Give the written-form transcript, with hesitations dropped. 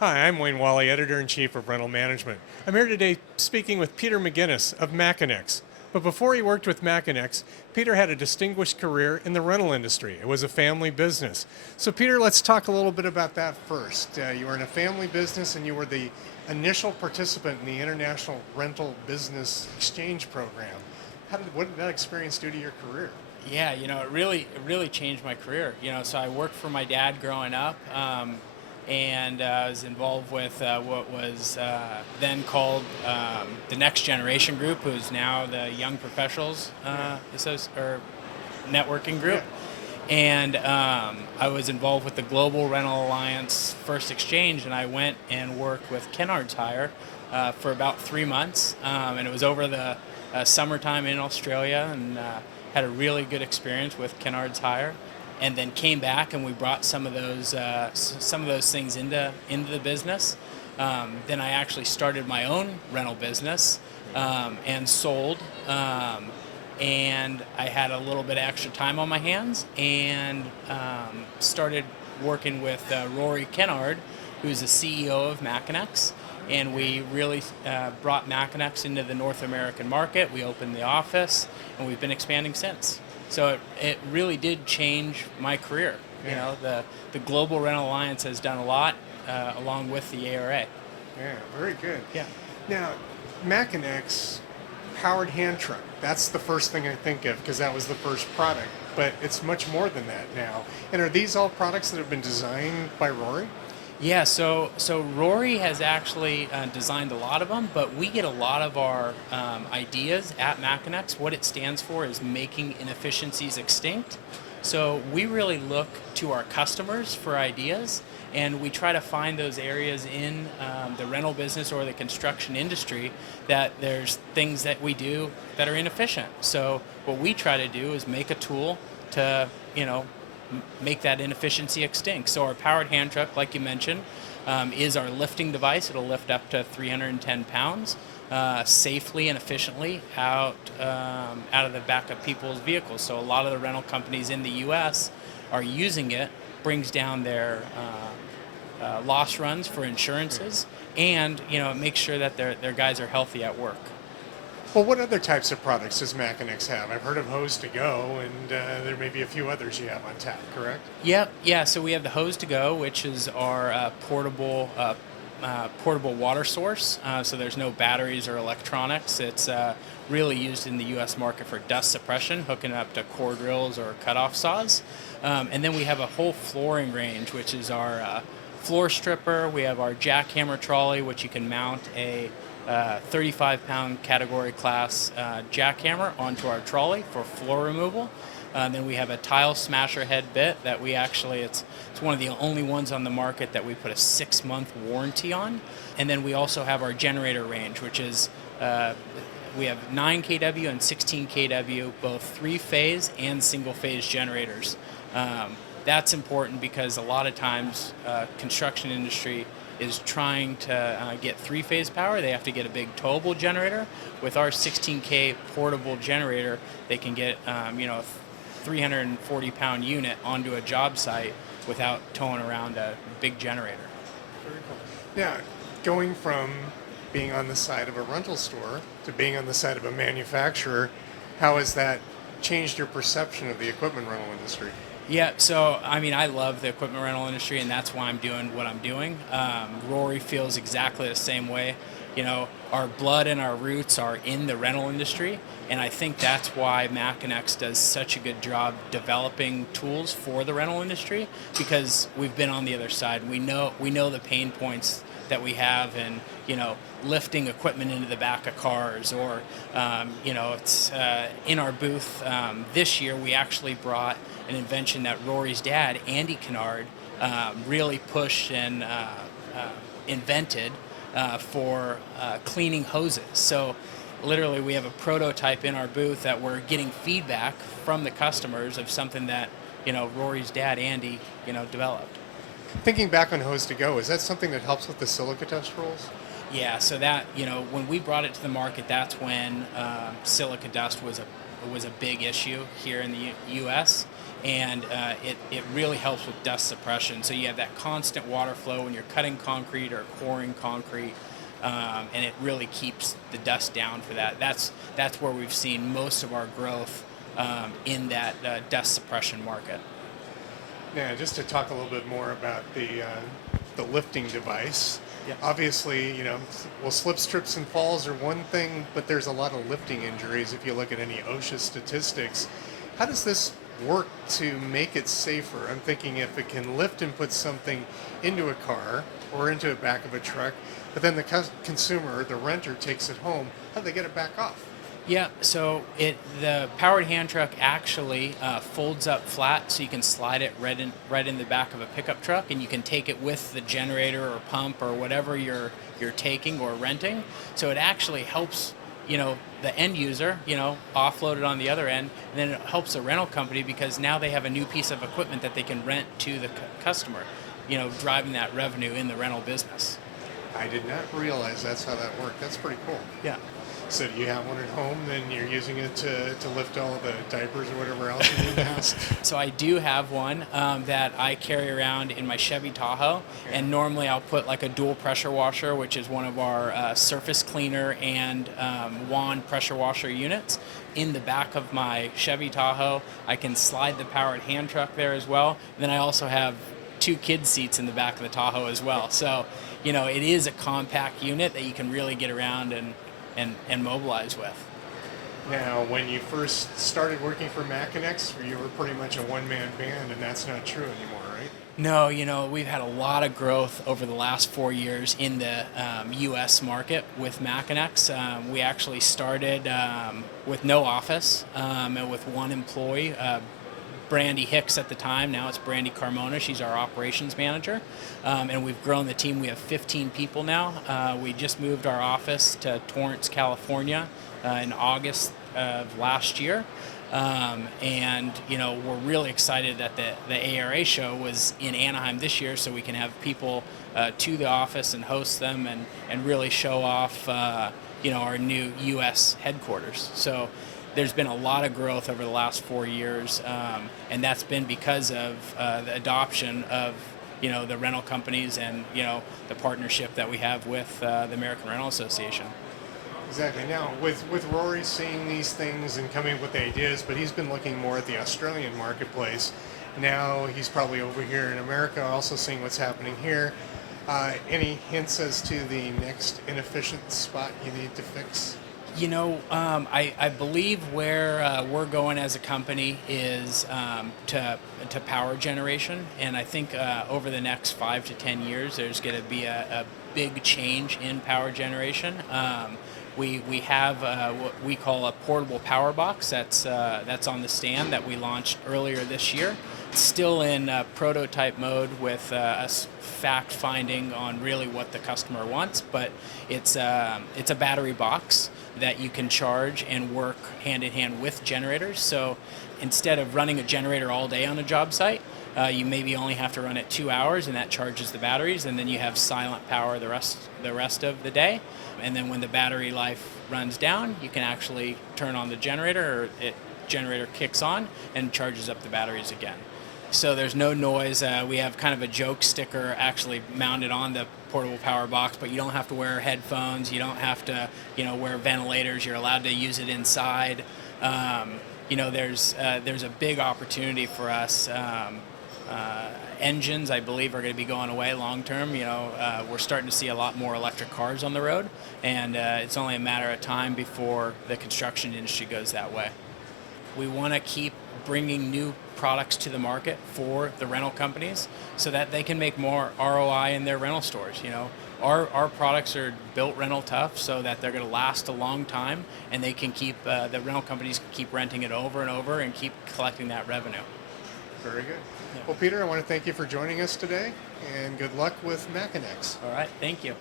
Hi, I'm Wayne Wally, Editor-in-Chief of Rental Management. I'm here today speaking with Peter Maginnis of Makinex. But before he worked with Makinex, Peter had a distinguished career in the rental industry. It was a family business. So Peter, let's talk a little bit about that first. You were in a family business and you were the initial participant in the International Rental Business Exchange Program. What did that experience do to your career? Yeah, it really changed my career. So I worked for my dad growing up, and I was involved with what was then called the Next Generation Group, who's now the Young Professionals or Networking Group. Yeah. And I was involved with the Global Rental Alliance First Exchange, and I went and worked with Kennard's Hire for about 3 months, and it was over the summertime in Australia, and had a really good experience with Kennard's Hire, and then came back and we brought some of those things into the business. Then I actually started my own rental business and sold. And I had a little bit of extra time on my hands and started working with Rory Kennard, who's the CEO of Makinex. And we really brought Makinex into the North American market. We opened the office, and we've been expanding since. So it really did change my career. The Global Rental Alliance has done a lot along with the ARA. Yeah, very good. Yeah. Now, Makinex powered hand truck. That's the first thing I think of because that was the first product. But it's much more than that now. And are these all products that have been designed by Rory? Yeah, so Rory has actually designed a lot of them, but we get a lot of our ideas at Makinex. What it stands for is making inefficiencies extinct. So we really look to our customers for ideas, and we try to find those areas in the rental business or the construction industry that there's things that we do that are inefficient. So what we try to do is make a tool to, make that inefficiency extinct. So our powered hand truck, like you mentioned, is our lifting device. It'll lift up to 310 pounds safely and efficiently out of the back of people's vehicles. So a lot of the rental companies in the U.S. are using it, brings down their loss runs for insurances, and it makes sure that their guys are healthy at work. Well, what other types of products does Makinex have? I've heard of Hose to Go, and there may be a few others you have on tap, correct? Yep, yeah. So we have the Hose to Go, which is our portable water source. So there's no batteries or electronics. It's really used in the U.S. market for dust suppression, hooking up to core drills or cutoff saws. And then we have a whole flooring range, which is our floor stripper. We have our jackhammer trolley, which you can mount a 35-pound category class jackhammer onto our trolley for floor removal. Then we have a tile smasher head bit that it's one of the only ones on the market that we put a 6-month warranty on. And then we also have our generator range, which is we have 9 kW and 16 kW, both 3-phase and single-phase generators. That's important because a lot of times construction industry is trying to get 3-phase power. They have to get a big towable generator. With our 16K portable generator, they can get a 340-pound unit onto a job site without towing around a big generator. Very cool. Yeah, going from being on the side of a rental store to being on the side of a manufacturer, how has that changed your perception of the equipment rental industry? Yeah, so I love the equipment rental industry, and that's why I'm doing what I'm doing. Rory feels exactly the same way. Our blood and our roots are in the rental industry, and I think that's why Makinex does such a good job developing tools for the rental industry, because we've been on the other side. We know the pain points that we have, and lifting equipment into the back of cars, or it's in our booth this year. We actually brought an invention that Rory's dad, Andy Kennard, really pushed and invented for cleaning hoses. So literally we have a prototype in our booth that we're getting feedback from the customers of something that Rory's dad, Andy, developed. Thinking back on Hose to Go, is that something that helps with the silica dust rolls? Yeah, so that when we brought it to the market, that's when silica dust was was a big issue here in the U.S. And it really helps with dust suppression. So you have that constant water flow when you're cutting concrete or pouring concrete, and it really keeps the dust down for that. That's where we've seen most of our growth in that dust suppression market. Yeah, just to talk a little bit more about the lifting device. Yep. Obviously, well, slips, trips, and falls are one thing, but there's a lot of lifting injuries if you look at any OSHA statistics. How does this work to make it safer? I'm thinking if it can lift and put something into a car or into the back of a truck, but then the consumer, the renter, takes it home, how do they get it back off? Yeah, so the powered hand truck actually folds up flat, so you can slide it right in the back of a pickup truck, and you can take it with the generator or pump or whatever you're taking or renting. So it actually helps the end user offload it on the other end, and then it helps the rental company because now they have a new piece of equipment that they can rent to the customer, driving that revenue in the rental business. I did not realize that's how that worked. That's pretty cool. Yeah. So do you have one at home, then you're using it to lift all the diapers or whatever else you need in the house? So I do have one that I carry around in my Chevy Tahoe, and normally I'll put like a dual pressure washer, which is one of our surface cleaner and wand pressure washer units, in the back of my Chevy Tahoe. I can slide the powered hand truck there as well. And then I also have 2 kid seats in the back of the Tahoe as well. So, it is a compact unit that you can really get around and mobilize with. Now, when you first started working for Makinex, you were pretty much a one-man band, and that's not true anymore, right? No, we've had a lot of growth over the last 4 years in the U.S. market with Makinex. We actually started with no office and with one employee. Brandy Hicks at the time. Now it's Brandy Carmona. She's our operations manager. And we've grown the team. We have 15 people now. We just moved our office to Torrance, California in August of last year. And we're really excited that the ARA show was in Anaheim this year, so we can have people to the office and host them and really show off our new U.S. headquarters. So there's been a lot of growth over the last 4 years, and that's been because of the adoption of the rental companies and the partnership that we have with the American Rental Association. Exactly. Now, with Rory seeing these things and coming up with ideas, but he's been looking more at the Australian marketplace. Now he's probably over here in America, also seeing what's happening here. Any hints as to the next inefficient spot you need to fix? I believe where we're going as a company is to power generation, and I think over the next 5 to 10 years, there's going to be a big change in power generation. We have what we call a portable power box that's on the stand that we launched earlier this year. It's still in prototype mode with us fact finding on really what the customer wants, but it's a battery box that you can charge and work hand in hand with generators. So instead of running a generator all day on a job site, you maybe only have to run it 2 hours, and that charges the batteries, and then you have silent power the rest of the day. And then when the battery life runs down, you can actually turn on the generator, or generator kicks on and charges up the batteries again. So there's no noise. We have kind of a joke sticker actually mounted on the portable power box, but you don't have to wear headphones. You don't have to, wear ventilators. You're allowed to use it inside. There's a big opportunity for us. Engines, I believe, are going to be going away long term. We're starting to see a lot more electric cars on the road, and it's only a matter of time before the construction industry goes that way. We want to keep bringing new products to the market for the rental companies so that they can make more ROI in their rental stores. Our products are built rental tough so that they're going to last a long time, and they can keep the rental companies can keep renting it over and over and keep collecting that revenue. Very good. Well, Peter, I want to thank you for joining us today, and good luck with Makinex. All right, thank you.